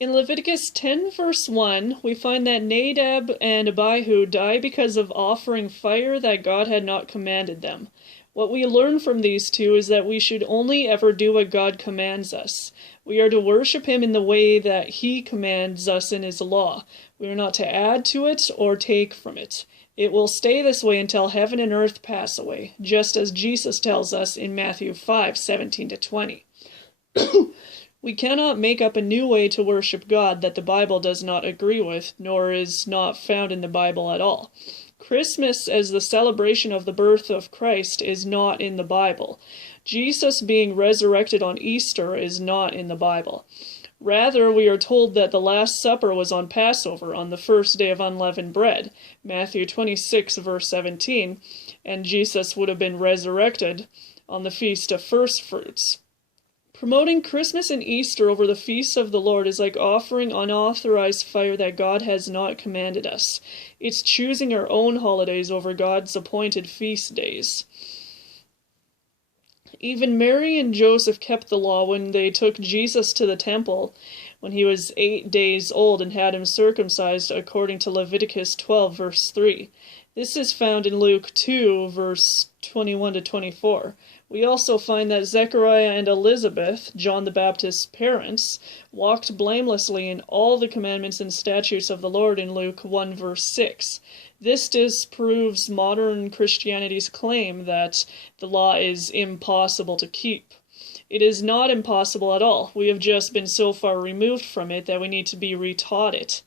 In Leviticus 10 verse 1, we find that Nadab and Abihu die because of offering fire that God had not commanded them. What we learn from these two is that we should only ever do what God commands us. We are to worship Him in the way that He commands us in His law. We are not to add to it or take from it. It will stay this way until heaven and earth pass away, just as Jesus tells us in Matthew 5:17-20. We cannot make up a new way to worship God that the Bible does not agree with, nor is not found in the Bible at all. Christmas as the celebration of the birth of Christ is not in the Bible. Jesus being resurrected on Easter is not in the Bible. Rather, we are told that the Last Supper was on Passover, on the first day of unleavened bread, Matthew 26, verse 17, and Jesus would have been resurrected on the Feast of First Fruits. Promoting Christmas and Easter over the feasts of the Lord is like offering unauthorized fire that God has not commanded us. It's choosing our own holidays over God's appointed feast days. Even Mary and Joseph kept the law when they took Jesus to the temple when he was 8 days old and had him circumcised according to Leviticus 12, verse 3. This is found in Luke 2, verse 21-24. We also find that Zechariah and Elizabeth, John the Baptist's parents, walked blamelessly in all the commandments and statutes of the Lord in Luke 1, verse 6. This disproves modern Christianity's claim that the law is impossible to keep. It is not impossible at all. We have just been so far removed from it that we need to be retaught it.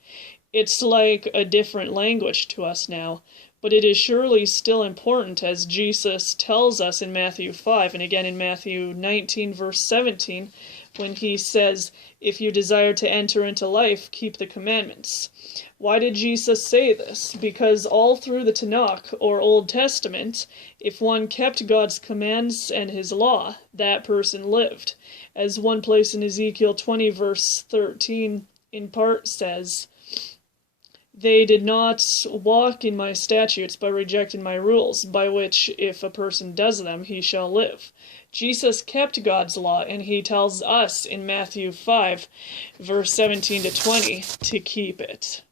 It's like a different language to us now, but it is surely still important, as Jesus tells us in Matthew 5 and again in Matthew 19, verse 17, when he says, "If you desire to enter into life, keep the commandments." Why did Jesus say this? Because all through the Tanakh, or Old Testament, if one kept God's commands and His law, that person lived. As one place in Ezekiel 20, verse 13, in part says, "They did not walk in my statutes, but rejected my rules, by which, if a person does them, he shall live." Jesus kept God's law, and He tells us in Matthew 5, verse 17-20, to keep it.